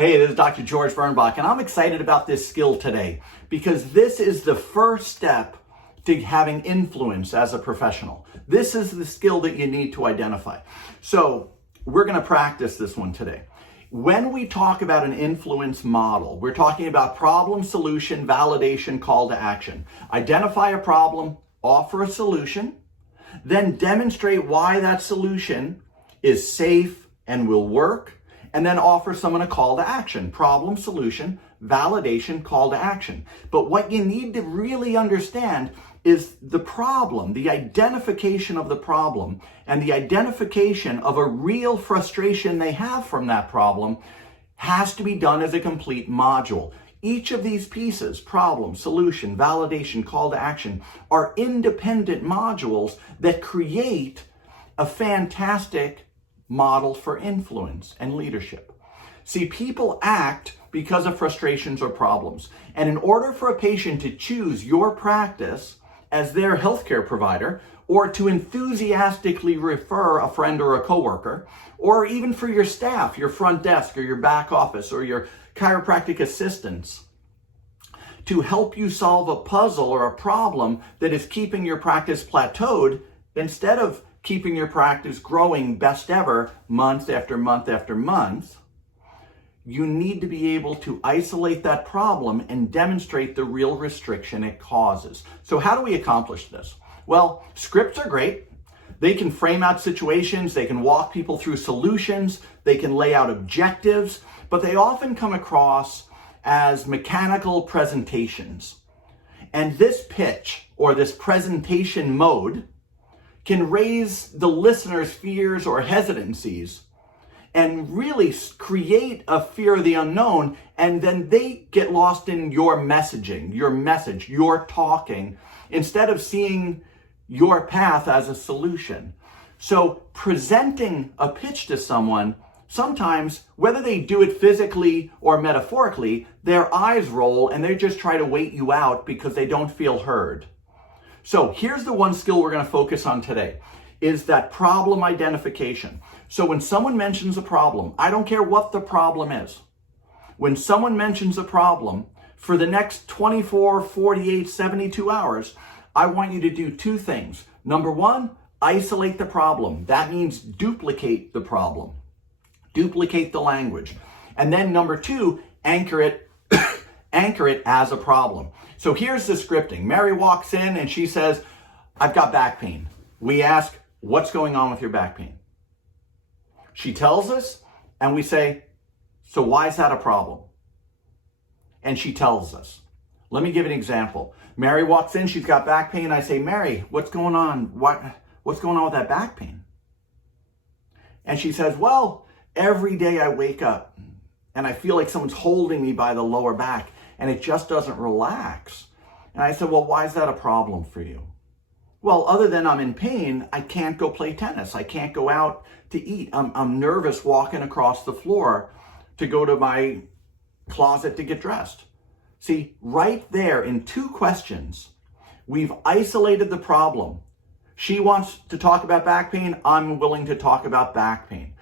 Hey, this is Dr. George Birnbach, and I'm excited about this skill today because this is the first step to having influence as a professional. This is the skill that you need to identify. So we're going to practice this one today. When we talk about an influence model, we're talking about problem, solution, validation, call to action. Identify a problem, offer a solution, then demonstrate why that solution is safe and will work, and then offer someone a call to action. Problem, solution, validation, call to action. But what you need to really understand is the problem, the identification of the problem, and the identification of a real frustration they have from that problem has to be done as a complete module. Each of these pieces, problem, solution, validation, call to action, are independent modules that create a fantastic model for influence and leadership. See, people act because of frustrations or problems. And in order for a patient to choose your practice as their healthcare provider, or to enthusiastically refer a friend or a coworker, or even for your staff, your front desk or your back office or your chiropractic assistants, to help you solve a puzzle or a problem that is keeping your practice plateaued, instead of keeping your practice growing best ever month after month after month, you need to be able to isolate that problem and demonstrate the real restriction it causes. So how do we accomplish this? Well, scripts are great. They can frame out situations, they can walk people through solutions, they can lay out objectives, but they often come across as mechanical presentations. And this pitch, or this presentation mode, can raise the listener's fears or hesitancies and really create a fear of the unknown, and then they get lost in your messaging, your message, your talking, instead of seeing your path as a solution. So presenting a pitch to someone, sometimes, whether they do it physically or metaphorically, their eyes roll and they just try to wait you out because they don't feel heard. So here's the one skill we're going to focus on today, is that problem identification. So when someone mentions a problem, I don't care what the problem is. When someone mentions a problem, for the next 24, 48, 72 hours, I want you to do two things. Number one, isolate the problem. That means duplicate the problem. Duplicate the language. And then number two, anchor it as a problem. So here's the scripting. Mary walks in and she says, I've got back pain. We ask, what's going on with your back pain? She tells us, and we say, so why is that a problem? And she tells us. Let me give an example. Mary walks in, she's got back pain. I say, Mary, what's going on? What's going on with that back pain? And she says, well, every day I wake up and I feel like someone's holding me by the lower back and it just doesn't relax. And I said, well, why is that a problem for you? Well, other than I'm in pain, I can't go play tennis. I can't go out to eat. I'm nervous walking across the floor to go to my closet to get dressed. See, right there in two questions, we've isolated the problem. She wants to talk about back pain. I'm willing to talk about back pain.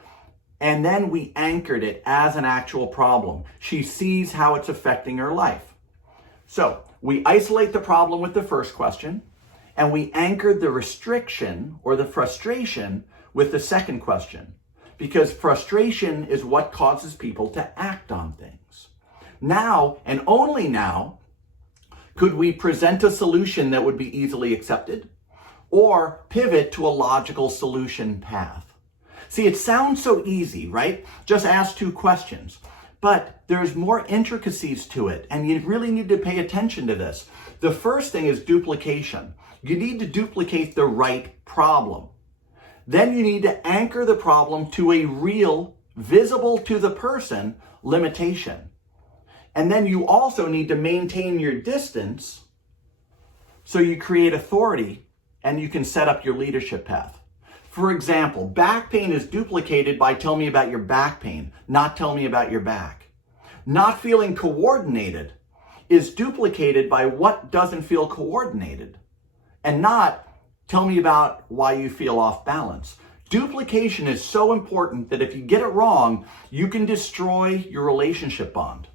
And then we anchored it as an actual problem. She sees how it's affecting her life. So we isolate the problem with the first question, and we anchored the restriction or the frustration with the second question, because frustration is what causes people to act on things. Now, and only now, could we present a solution that would be easily accepted or pivot to a logical solution path. See, it sounds so easy, right? Just ask two questions. But there's more intricacies to it, and you really need to pay attention to this. The first thing is duplication. You need to duplicate the right problem. Then you need to anchor the problem to a real, visible to the person, limitation. And then you also need to maintain your distance so you create authority and you can set up your leadership path. For example, back pain is duplicated by tell me about your back pain, not tell me about your back. Not feeling coordinated is duplicated by what doesn't feel coordinated, and not tell me about why you feel off balance. Duplication is so important that if you get it wrong, you can destroy your relationship bond.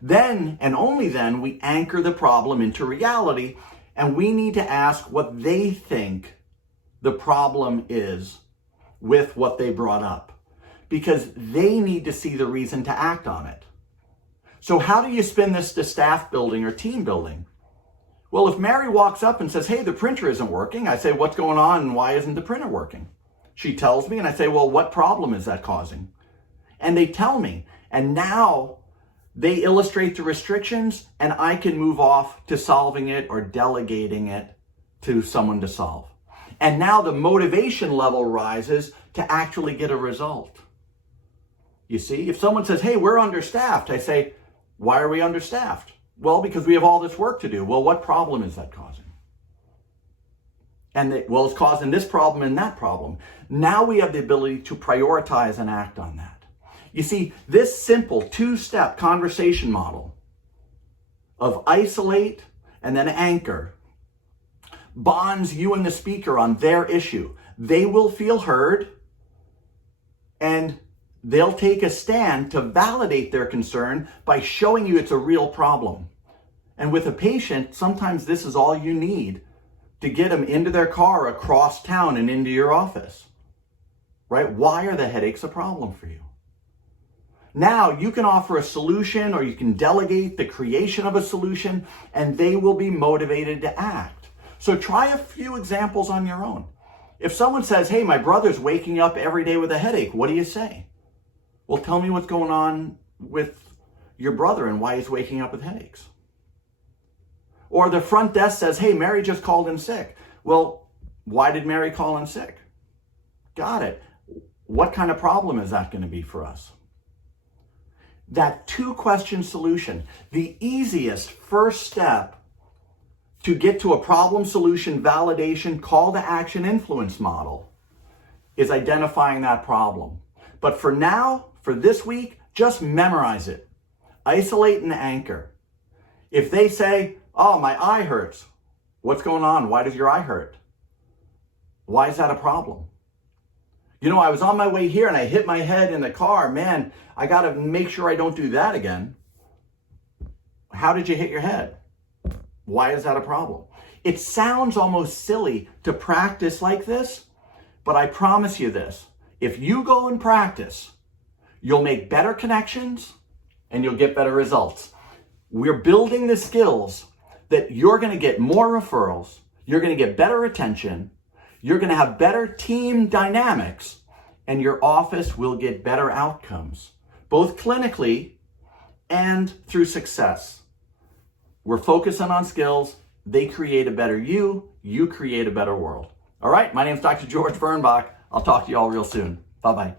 Then, and only then, we anchor the problem into reality, and we need to ask what they think the problem is with what they brought up, because they need to see the reason to act on it. So how do you spin this to staff building or team building? Well, if Mary walks up and says, hey, the printer isn't working, I say, what's going on and why isn't the printer working? She tells me and I say, well, what problem is that causing? And they tell me, and now they illustrate the restrictions and I can move off to solving it or delegating it to someone to solve. And now the motivation level rises to actually get a result. You see, if someone says, hey, we're understaffed, I say, why are we understaffed? Well, because we have all this work to do. Well, what problem is that causing? And well, it's causing this problem and that problem. Now we have the ability to prioritize and act on that. You see, this simple two-step conversation model of isolate and then anchor bonds you and the speaker on their issue. They will feel heard and they'll take a stand to validate their concern by showing you it's a real problem. And with a patient, sometimes this is all you need to get them into their car across town and into your office, right? Why are the headaches a problem for you? Now you can offer a solution or you can delegate the creation of a solution and they will be motivated to act. So try a few examples on your own. If someone says, hey, my brother's waking up every day with a headache, what do you say? Well, tell me what's going on with your brother and why he's waking up with headaches. Or the front desk says, hey, Mary just called in sick. Well, why did Mary call in sick? Got it. What kind of problem is that going to be for us? That two-question solution, the easiest first step to get to a problem solution validation call to action influence model is identifying that problem. But for now, for this week, just memorize it. Isolate and anchor. If they say, oh, my eye hurts. What's going on? Why does your eye hurt? Why is that a problem? You know, I was on my way here and I hit my head in the car. Man, I got to make sure I don't do that again. How did you hit your head? Why is that a problem? It sounds almost silly to practice like this, but I promise you this. If you go and practice, you'll make better connections and you'll get better results. We're building the skills that you're going to get more referrals, you're going to get better attention, you're going to have better team dynamics, and your office will get better outcomes, both clinically and through success. We're focusing on skills. They create a better you. You create a better world. All right, my name is Dr. George Fernbach. I'll talk to you all real soon. Bye-bye.